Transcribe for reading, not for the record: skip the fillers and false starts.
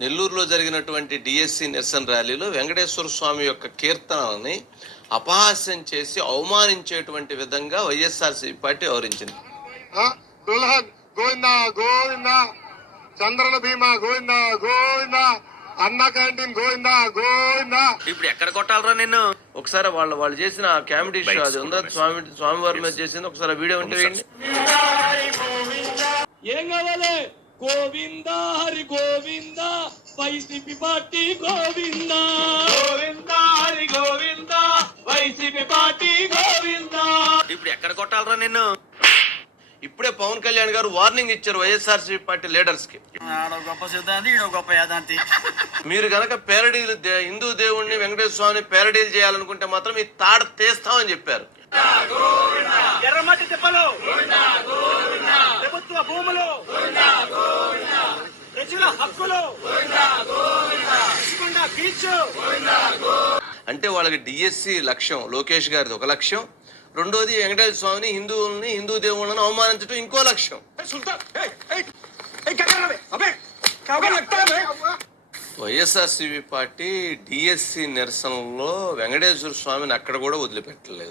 నెల్లూరులో జరిగినటువంటి డిఎస్సి నిరసన ర్యాలీలో వెంకటేశ్వర స్వామి యొక్క కీర్తనని అపహాస్యం చేసి అవమానించేటువంటి విధంగా వైఎస్ఆర్సీపీ పార్టీ వ్యవహరించింది. దుల్హన్ గోవిందా గోవిందా, చంద్రన భీమా గోవిందా గోవిందా, అన్న క్యాంటీన్ గోవిందా గోవిందా. ఇప్పుడు ఎక్కడ కొట్టాలరా నిన్ను? ఒకసారి వాళ్ళు చేసిన కామెడీ షో అది ఉందా, స్వామివారి మీద చేసింది, ఒకసారి వీడియో ఉంటే వేయండి. ఏం కావాలి? Govinda Hari Govinda, YCP party Govinda, Govinda Hari Govinda, YCP party Govinda. ఇప్పుడు ఎక్కడ కొట్టాలరా నిన్ను? ఇప్పుడే పవన్ కళ్యాణ్ గారు వార్నింగ్ ఇచ్చారు వైఎస్ఆర్సీపీ పార్టీ లీడర్స్ కి. గొప్ప సిద్ధాంతి, గొప్ప యాదాంతి. మీరు గనక పేరడీలు హిందూ దేవుణ్ణి వెంకటేశ్వర స్వామిని పేరడీలు చేయాలనుకుంటే మాత్రం ఈ తాడ తీస్తామని చెప్పారు. ఎర్రమట్టి తిప్పలు, ప్రభుత్వ భూములు, ప్రజల హక్కులు, బీచ్. అంటే వాళ్ళకి డిఎస్సి లక్ష్యం, లోకేష్ గారిది ఒక లక్ష్యం, రెండోది వెంకటేశ్వర స్వామిని హిందువుల్ని హిందూ దేవుళ్ళని అవమానించడం ఇంకో లక్ష్యం. వైఎస్ఆర్సీపీ పార్టీ డిఎస్సి నిరసనలో వెంకటేశ్వర స్వామిని అక్కడ కూడా వదిలిపెట్టలేదు.